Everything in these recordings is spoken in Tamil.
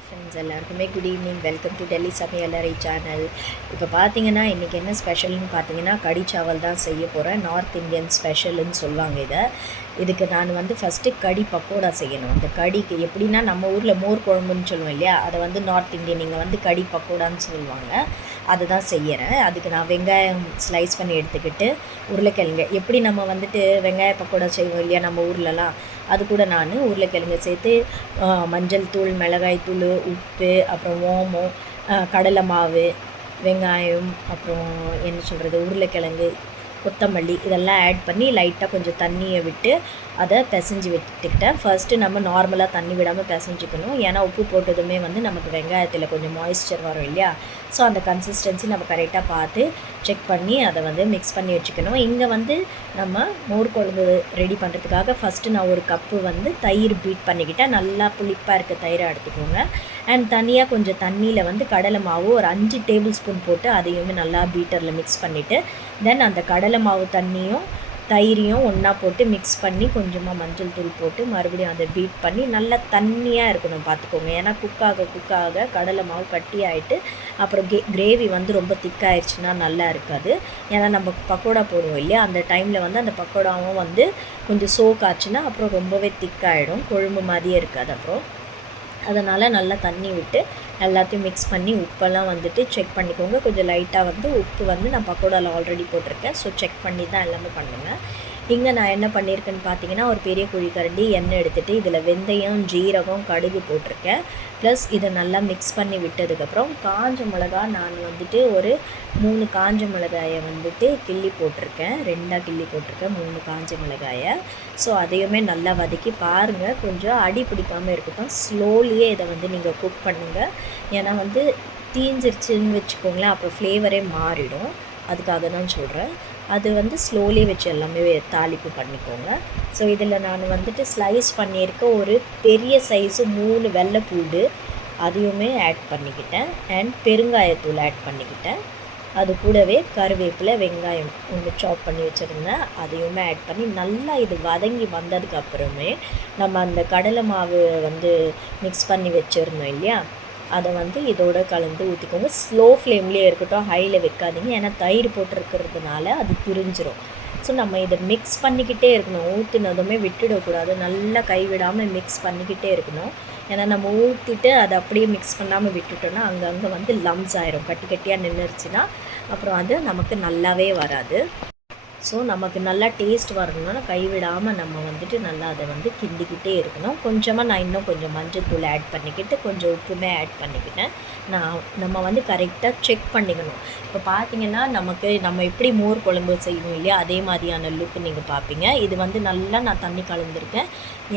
ஃப்ரெண்ட்ஸ் எல்லாருக்குமே good evening. Welcome to Delhi சமையலறை சேனல். இப்போ பார்த்தீங்கன்னா இன்றைக்கி என்ன ஸ்பெஷல்னு பார்த்தீங்கன்னா கடி சாவல் தான் செய்ய போகிறேன். நார்த் இந்தியன் ஸ்பெஷல்னு சொல்லுவாங்க இதுக்கு நான் ஃபஸ்ட்டு கடி பக்கோடா செய்யணும். அந்த கடிக்கு எப்படின்னா நம்ம ஊரில் மோர் குழம்புன்னு சொல்லுவோம் இல்லையா, அதை நார்த் இந்தியன் நீங்கள் கடி பக்கோடான்னு சொல்லுவாங்க. அதை தான் செய்கிறேன். அதுக்கு நான் வெங்காயம் ஸ்லைஸ் பண்ணி எடுத்துக்கிட்டு உருளைக்கிழங்கு எப்படி நம்ம வெங்காய பக்கோடா செய்வோம் இல்லையா நம்ம ஊர்லலாம், அது கூட நான் உருளைக்கிழங்கு சேர்த்து மஞ்சள் தூள், மிளகாய் தூள், உப்பு, அப்புறம் ஓமம், கடலை மாவு, வெங்காயம், அப்புறம் உருளைக்கிழங்கு, கொத்தமல்லி இதெல்லாம் ஆட் பண்ணி லைட்டாக கொஞ்சம் தண்ணியை விட்டு அதை பிசைஞ்சு விட்டுக்கிட்டேன். ஃபர்ஸ்ட்டு நம்ம நார்மலாக தண்ணி விடாமல் பிசைஞ்சிக்கணும். ஏன்னா உப்பு போட்டதுமே நமக்கு வெங்காயத்தில் கொஞ்சம் மாய்ஸ்சர் வரும் இல்லையா. ஸோ அந்த கன்சிஸ்டன்சி நம்ம கரெக்டாக பார்த்து செக் பண்ணி அதை மிக்ஸ் பண்ணி வச்சுக்கணும். இங்கே நம்ம மோர் குழம்பு ரெடி பண்ணுறதுக்காக ஃபஸ்ட்டு நான் ஒரு கப்பு தயிர் பீட் பண்ணிக்கிட்டேன். நல்லா புளிப்பாக இருக்க தயிரை எடுத்துக்கோங்க. அண்ட் தனியாக கொஞ்சம் தண்ணியில் கடலை மாவு ஒரு 5 டேபிள் ஸ்பூன் போட்டு அதையுமே நல்லா பீட்டரில் மிக்ஸ் பண்ணிவிட்டு தென் அந்த கடலை மாவு தண்ணியும் தயிரையும் ஒன்றா போட்டு மிக்ஸ் பண்ணி கொஞ்சமாக மஞ்சள் தூள் போட்டு மறுபடியும் அதை பீட் பண்ணி நல்லா தண்ணியாக இருக்கணும் பார்த்துக்கோங்க. ஏன்னா குக்காக கடலை மாவு கட்டி ஆகிட்டு அப்புறம் கிரேவி ரொம்ப திக்காயிடுச்சுன்னா நல்லா இருக்காது. ஏன்னா நம்ம பக்கோடா போடுவோம் இல்லையா, அந்த டைமில் அந்த பக்கோடாவும் கொஞ்சம் சோக் ஆச்சுன்னா அப்புறம் ரொம்பவே திக்காயிடும், கொழும்பு மாதிரியே இருக்காது. அப்புறம் அதனால் நல்லா தண்ணி விட்டு எல்லாத்தையும் மிக்ஸ் பண்ணி உப்பெல்லாம் செக் பண்ணிக்கோங்க. கொஞ்சம் லைட்டாக உப்பு நான் பக்கோடாவில் ஆல்ரெடி போட்டிருக்கேன். ஸோ செக் பண்ணி தான் எல்லாமே பண்ணுங்கள். இங்கே நான் என்ன பண்ணியிருக்கேன்னு பார்த்தீங்கன்னா ஒரு பெரிய குழிக்கரண்டி எண்ணெய் எடுத்துகிட்டு இதில் வெந்தயம், ஜீரகம், கடுகு போட்டிருக்கேன். ப்ளஸ் இதை நல்லா மிக்ஸ் பண்ணி விட்டதுக்கப்புறம் காஞ்ச மிளகா நான் ஒரு 3 காஞ்ச மிளகாயை கிள்ளி போட்டிருக்கேன். 2ஆக கிள்ளி போட்டிருக்கேன் 3 காஞ்ச மிளகாயை. ஸோ அதையுமே நல்லா வதக்கி பாருங்கள், கொஞ்சம் அடி பிடிக்காமல் இருக்கட்டும். ஸ்லோலியே இதை நீங்கள் குக் பண்ணுங்கள். ஏன்னா தீஞ்சிருச்சுன்னு வச்சுக்கோங்களேன், அப்புறம் ஃப்ளேவரே மாறிடும். அதுக்காக தான் சொல்கிறேன். அது ஸ்லோலி வச்சு எல்லாமே தாளிப்பு பண்ணிக்கோங்க. ஸோ இதில் நான் ஸ்லைஸ் பண்ணியிருக்க ஒரு பெரிய சைஸு 3 வெள்ளைப்பூண்டு அதையுமே ஆட் பண்ணிக்கிட்டேன். அண்ட் பெருங்காயத்தூள் ஆட் பண்ணிக்கிட்டேன். அது கூடவே கருவேப்பிலை, வெங்காயம் ஒன்று சாப் பண்ணி வச்சுருந்தேன், அதையுமே ஆட் பண்ணி நல்லா இது வதங்கி வந்ததுக்கப்புறமே நம்ம அந்த கடலை மாவு மிக்ஸ் பண்ணி வச்சுருந்தோம் இல்லையா, அதை இதோட கலந்து ஊற்றிக்கோங்க. ஸ்லோ ஃப்ளேம்லேயே இருக்கட்டும், ஹையில் வைக்காதீங்க. ஏன்னா தயிர் போட்டிருக்கிறதுனால அது பிரிஞ்சிரும். ஸோ நம்ம இதை மிக்ஸ் பண்ணிக்கிட்டே இருக்கணும். ஊற்றினதுமே விட்டுடக்கூடாது, நல்லா கைவிடாமல் மிக்ஸ் பண்ணிக்கிட்டே இருக்கணும். ஏன்னா நம்ம ஊற்றிட்டு அதை அப்படியே மிக்ஸ் பண்ணாமல் விட்டுட்டோன்னா அங்கங்கே லம்ஸ் ஆயிரும், கட்டி கட்டியாக நின்றுச்சுன்னா அப்புறம் அது நமக்கு நல்லாவே வராது. ஸோ நமக்கு நல்லா டேஸ்ட் வரணும்னா கைவிடாமல் நம்ம நல்லா அதை கிண்டிக்கிட்டே இருக்கணும். கொஞ்சமாக நான் இன்னும் கொஞ்சம் மஞ்சள் தூள் ஆட் பண்ணிக்கிட்டு கொஞ்சம் உப்புமே ஆட் பண்ணிக்கிட்டேன். நம்ம கரெக்டாக செக் பண்ணிக்கணும். இப்போ பார்த்தீங்கன்னா நம்ம எப்படி மோர் குழம்பு செய்வோம் இல்லையா, அதே மாதிரியான லுக்கு நீங்கள் பார்ப்பீங்க. இது நல்லா நான் தண்ணி கலந்துருக்கேன்.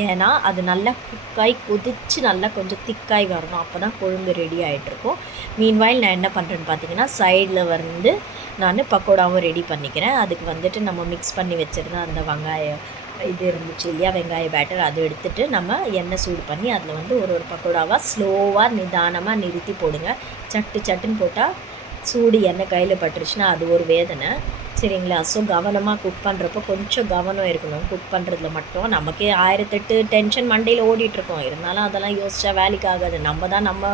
ஏன்னா அது நல்லா குக்காய் கொதித்து நல்லா கொஞ்சம் திக்காய் வரணும், அப்போ தான் குழம்பு ரெடி ஆகிட்ருக்கும். மீன்வாயில் நான் என்ன பண்ணுறேன்னு பார்த்தீங்கன்னா சைடில் நான் பக்கோடாவும் ரெடி பண்ணிக்கிறேன். அதுக்கு நம்ம மிக்ஸ் பண்ணி வச்சுருந்த அந்த வெங்காயம் இது இருந்துச்சு இல்லையா, வெங்காய பேட்டர், அதை எடுத்துகிட்டு நம்ம எண்ணெய் சூடு பண்ணி அதில் ஒரு பக்கோடாவாக ஸ்லோவாக நிதானமாக நிறுத்தி போடுங்க. சட்டுன்னு போட்டால் சூடு எண்ணெய் கையில் பட்டுருச்சுன்னா அது ஒரு வேதனை, சரிங்களா. ஸோ கவனமாக குக் பண்ணுறப்போ கொஞ்சம் கவனம் இருக்கணும். குக் பண்ணுறதுல மட்டும் நமக்கே 1008 டென்ஷன் மண்டையில் ஓடிட்டுருக்கோம், இருந்தாலும் அதெல்லாம் யோசிச்சா வேலைக்கு ஆகாது. நம்ம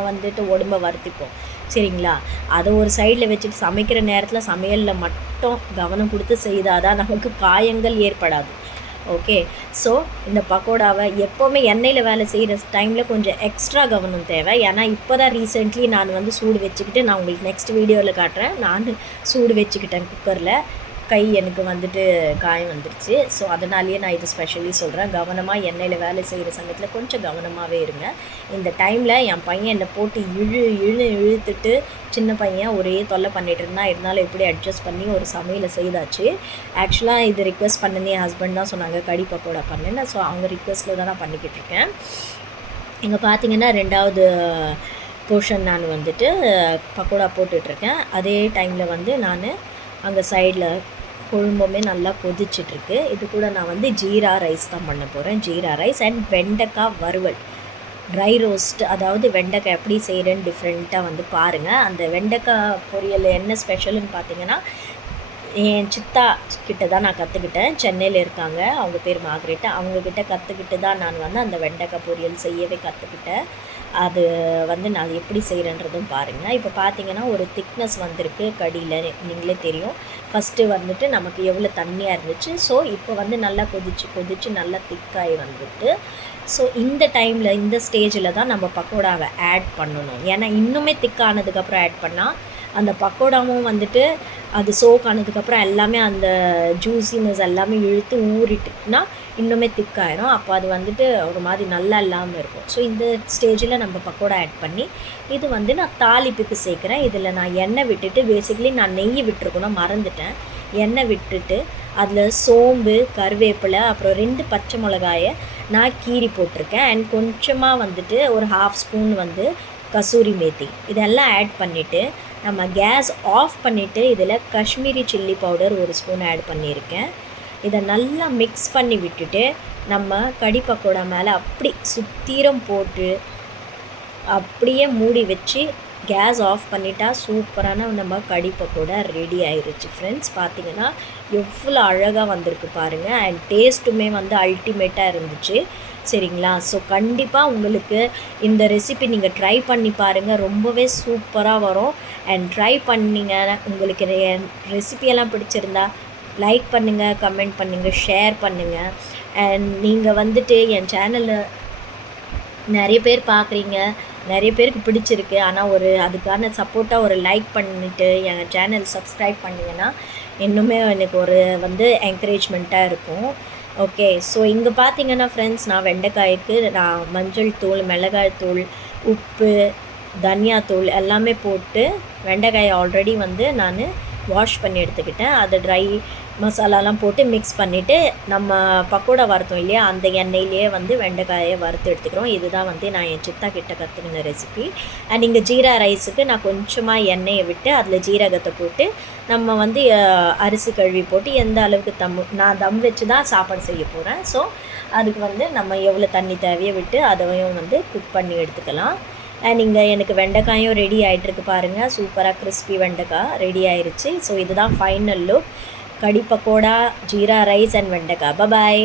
உடம்பை வருத்திப்போம், சரிங்களா. அதை ஒரு சைடில் வச்சுட்டு சமைக்கிற நேரத்தில் சமையலில் மட்டும் கவனம் கொடுத்து செய்தால் தான் நமக்கு காயங்கள் ஏற்படாது. ஓகே. ஸோ இந்த பக்கோடாவை எப்போவுமே எண்ணெயில் வேலை செய்கிற டைமில் கொஞ்சம் எக்ஸ்ட்ரா கவனம் தேவை. ஏன்னா இப்போ தான் ரீசெண்ட்லி நான் சூடு வச்சுக்கிட்டு நான் உங்களுக்கு நெக்ஸ்ட் வீடியோவில் காட்டுறேன். நான் சூடு வச்சுக்கிட்டேன் குக்கரில், கை எனக்கு காயம் வந்துடுச்சு. ஸோ அதனாலேயே நான் இது ஸ்பெஷலி சொல்கிறேன், கவனமாக எண்ணெயில் வேலை செய்கிற சமயத்தில் கொஞ்சம் கவனமாகவே இருங்க. இந்த டைமில் என் பையன் என்னை போட்டு இழுத்துட்டு, சின்ன பையன் ஒரே தொல்லை பண்ணிகிட்டு இருந்தாலும் எப்படி அட்ஜஸ்ட் பண்ணி ஒரு சமையலை செய்தாச்சு. ஆக்சுவலாக இது ரிக்வெஸ்ட் பண்ணது என் ஹஸ்பண்ட் தான் சொன்னாங்க, கடி பக்கோடா பண்ணுன்னு. ஸோ அவங்க ரிக்வெஸ்ட்டில் தான் நான் பண்ணிக்கிட்டு இருக்கேன். இங்கே பார்த்தீங்கன்னா 2வது போர்ஷன் நான் பக்கோடா போட்டுட்ருக்கேன். அதே டைமில் நான் அங்கே சைடில் குழம்புமே நல்லா கொதிச்சிட்ருக்கு. இது கூட நான் ஜீரா ரைஸ் தான் பண்ண போகிறேன். ஜீரா ரைஸ் அண்ட் வெண்டைக்காய் வறுவல், ட்ரை ரோஸ்ட். அதாவது வெண்டைக்காய் எப்படி செய்கிறேன்னு டிஃப்ரெண்ட்டாக பாருங்கள். அந்த வெண்டைக்காய் பொரியல் என்ன ஸ்பெஷல்னு பார்த்தீங்கன்னா என் சித்தா கிட்ட தான் நான் கற்றுக்கிட்டேன். சென்னையில் இருக்காங்க, அவங்க பேர் மார்க்ரெட். அவங்கக்கிட்ட கற்றுக்கிட்டு தான் நான் அந்த வெண்டைக்காய் பொரியல் செய்யவே கற்றுக்கிட்டேன். அது வந்து நான் எப்படி செய்கிறேன்றதும் பாருங்கள். இப்போ பார்த்தீங்கன்னா ஒரு திக்னஸ் வந்திருக்கு கடியில், நீங்களே தெரியும். ஃபஸ்ட்டு வந்துட்டு நமக்கு எவ்வளோ தண்ணியாக இருந்துச்சு. ஸோ இப்போ வந்து நல்லா கொதிச்சு நல்லா திக்காகி வந்துட்டு, ஸோ இந்த டைமில் இந்த ஸ்டேஜில் தான் நம்ம பக்கோடாவை ஆட் பண்ணணும். ஏன்னா இன்னுமே திக்கானதுக்கப்புறம் ஆட் பண்ணால் அந்த பக்கோடாவும் வந்துட்டு அது சோக் ஆனதுக்கப்புறம் எல்லாமே அந்த ஜூஸினஸ் எல்லாமே இழுத்து ஊறிட்டுனா இன்னுமே திக்காயிரும். அப்போ அது வந்துட்டு ஒரு மாதிரி நல்லா இல்லாமல் இருக்கும். ஸோ இந்த ஸ்டேஜில் நம்ம பக்கோடா ஆட் பண்ணி இது வந்து நான் தாளிப்புக்கு சேர்க்குறேன். இதில் நான் எண்ணெய் விட்டுட்டு, பேசிக்கலி நான் நெய் விட்டுருக்கணும், மறந்துட்டேன். எண்ணெய் விட்டுட்டு அதில் சோம்பு, கருவேப்பிலை, அப்புறம் 2 பச்சை மிளகாயை நான் கீறி போட்டிருக்கேன். அண்ட் கொஞ்சமாக வந்துட்டு ஒரு 1/2 ஸ்பூன் வந்து கசூரி மேத்தி இதெல்லாம் ஆட் பண்ணிவிட்டு நம்ம கேஸ் ஆஃப் பண்ணிவிட்டு இதில் Kashmiri chilli powder 1 spoon add பண்ணியிருக்கேன். இதை நல்லா மிக்ஸ் பண்ணி விட்டுட்டு நம்ம கடி பக்கோடா மேலே அப்படி சுத்தீரம் போட்டு அப்படியே மூடி வச்சு கேஸ் ஆஃப் பண்ணிட்டா சூப்பரான நம்ம கடி பக்கோடா ரெடி ஆயிடுச்சு ஃப்ரெண்ட்ஸ். பார்த்திங்கன்னா எவ்வளோ அழகாக வந்திருக்கு பாருங்கள். அண்ட் டேஸ்ட்டுமே வந்து அல்டிமேட்டாக இருந்துச்சு. சரிங்களா? ஸோ கண்டிப்பாக உங்களுக்கு இந்த ரெசிபி நீங்கள் ட்ரை பண்ணி பாருங்கள், ரொம்பவே சூப்பராக வரும். அண்ட் ட்ரை பண்ணிங்க, உங்களுக்கு என் ரெசிபியெல்லாம் பிடிச்சிருந்தா லைக் பண்ணுங்கள், கமெண்ட் பண்ணுங்கள், ஷேர் பண்ணுங்கள். அண்ட் நீங்கள் வந்துட்டு என் சேனலில் நிறைய பேர் பார்க்குறீங்க, நிறைய பேருக்கு பிடிச்சிருக்கு. ஆனால் அதுக்கான சப்போர்ட்டாக ஒரு லைக் பண்ணிவிட்டு என் சேனல் சப்ஸ்கிரைப் பண்ணிங்கன்னா இன்னுமே எனக்கு ஒரு வந்து என்கரேஜ்மெண்ட்டாக இருக்கும். ஓகே, ஸோ இங்கே பார்த்தீங்கன்னா ஃப்ரெண்ட்ஸ், நான் வெண்டைக்காய்க்கு நான் மஞ்சள் தூள், மிளகாய் தூள், உப்பு, தனியாத்தூள் எல்லாமே போட்டு வெண்டைக்காயை ஆல்ரெடி வந்து நான் வாஷ் பண்ணி எடுத்துக்கிட்டேன். அதை ட்ரை மசாலாலாம் போட்டு மிக்ஸ் பண்ணிவிட்டு நம்ம பக்கோடா வறுத்தோம் இல்லையா, அந்த எண்ணெயிலேயே வந்து வெண்டைக்காயை வறுத்து எடுத்துக்கிறோம். இதுதான் வந்து நான் என் சித்தா கிட்ட கற்றுக்கின ரெசிபி. அண்ட் இங்கே ஜீரா ரைஸுக்கு நான் கொஞ்சமாக எண்ணெயை விட்டு அதில் ஜீரகத்தை போட்டு நம்ம வந்து அரிசி கழுவி போட்டு எந்த அளவுக்கு நான் தம் வச்சு தான் சாப்பாடு செய்ய போகிறேன். ஸோ அதுக்கு வந்து நம்ம எவ்வளோ தண்ணி தேவையை விட்டு அதையும் வந்து குக் பண்ணி எடுத்துக்கலாம். அண்ட் இங்கே எனக்கு வெண்டைக்காயும் ரெடி ஆகிட்டுருக்கு பாருங்கள். சூப்பராக கிறிஸ்பி வெண்டைக்காய் ரெடி ஆயிடுச்சு. ஸோ இதுதான் ஃபைனல் லுக். கடி பக்கோடா, ஜீரா ரைஸ் அண்ட் வெண்டைக்காய். பாய்.